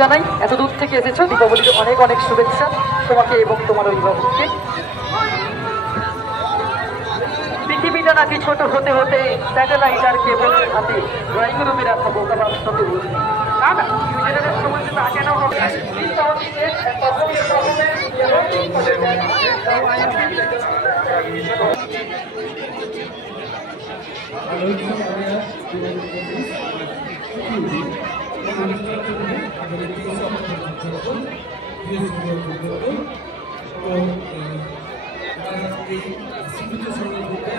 জানাই এত দূর থেকে এসেছো, দীপাবলির অনেক অনেক শুভেচ্ছা তোমাকে এবং তোমার অভিভাবককে। পৃথিবীটা নাকি ছোট হতে হতে স্যাটেলাইট আর কেবলের হাতে ড্রয়িং রুমে রাখা বোকা বাস্তবে বুঝবে না। না কেন হবে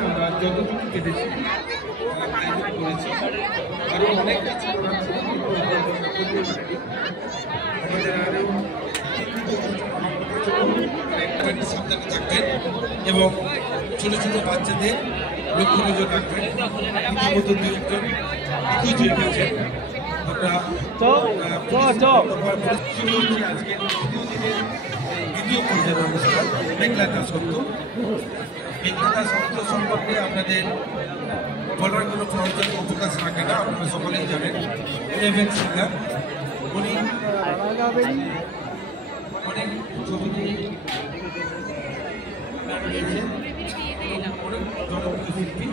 আমরা যতটুকু কেটেছি করেছি আরো অনেক কিছু সাবধানে থাকবেন এবং ছোট ছোট বাচ্চাদের লক্ষ্য নজর রাখবেন। ইতিমধ্যে দু একজন নিখোঁজ হয়ে গেছে। আমরা শুরু হচ্ছে আজকে দ্বিতীয় পর্যায়ের অনুষ্ঠান মেঘলাটা সত্য। মেঘলাটা সত্য সম্পর্কে আপনাদের বলার কোনো প্রয়োজন অবকাশ রাখে না, আপনারা সকলেই জানেন। ইলেভেন সিঙ্গার উনি অনেক ছবিতে অনেক জনপ্রিয় শিল্পী।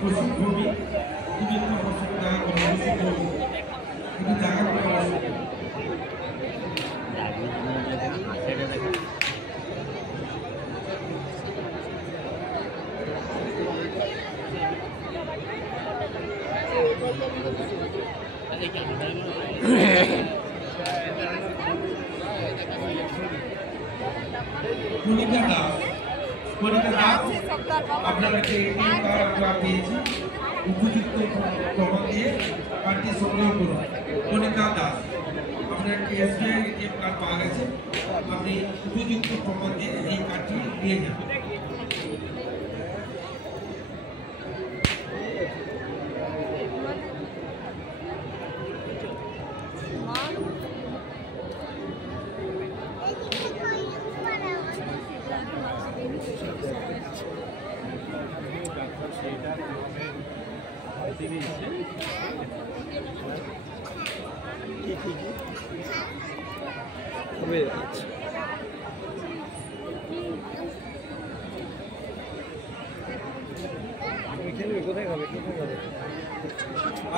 পশুভূমি বিভিন্ন অসুবিধা কণিকা দাস আপনাদেরকে আমরা পেয়েছি। উপযুক্ত প্রমাণ দিয়ে কার্ডটি সংগ্রহ করুন। কণিকা দাস আপনার একটি এসবিআই এটিএম কার্ড পাওয়া গেছে, আপনি উপযুক্ত প্রমাণ দিয়ে এই কার্ডটি নিয়ে যান।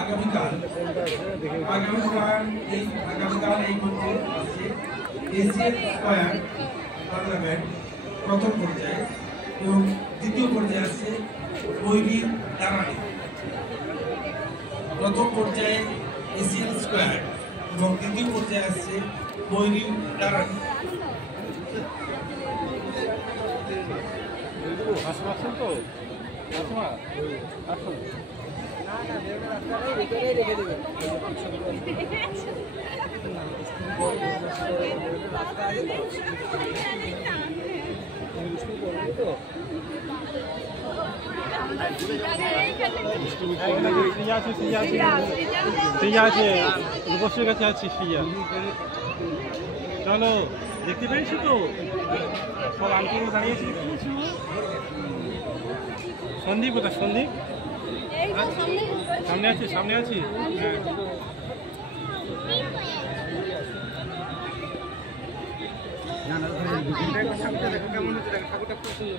আগামীকাল এই মঞ্চে আসছে এশিয়ান স্কয়ার টুর্নামেন্ট প্রথম পর্যায়ে এবং দ্বিতীয় পর্যায়ে আসছে ময়ূরীর দাঁড়ানি। প্রথম পর্যায়ে এশিয়ান স্কয়ার এবং দ্বিতীয় পর্যায়ে আসছে ময়ূরীর দাঁড়ানি। রূপশ্রীর কাছে আছি সিয়া। চলো, দেখতে পেয়েছি তো সব আঙ্কেল দাঁড়িয়েছি। সন্দীপ কোথায়? সন্দীপ সামনে আছি, সামনে আছি। কেমন হচ্ছে ঠাকুরটা খুব সুন্দর।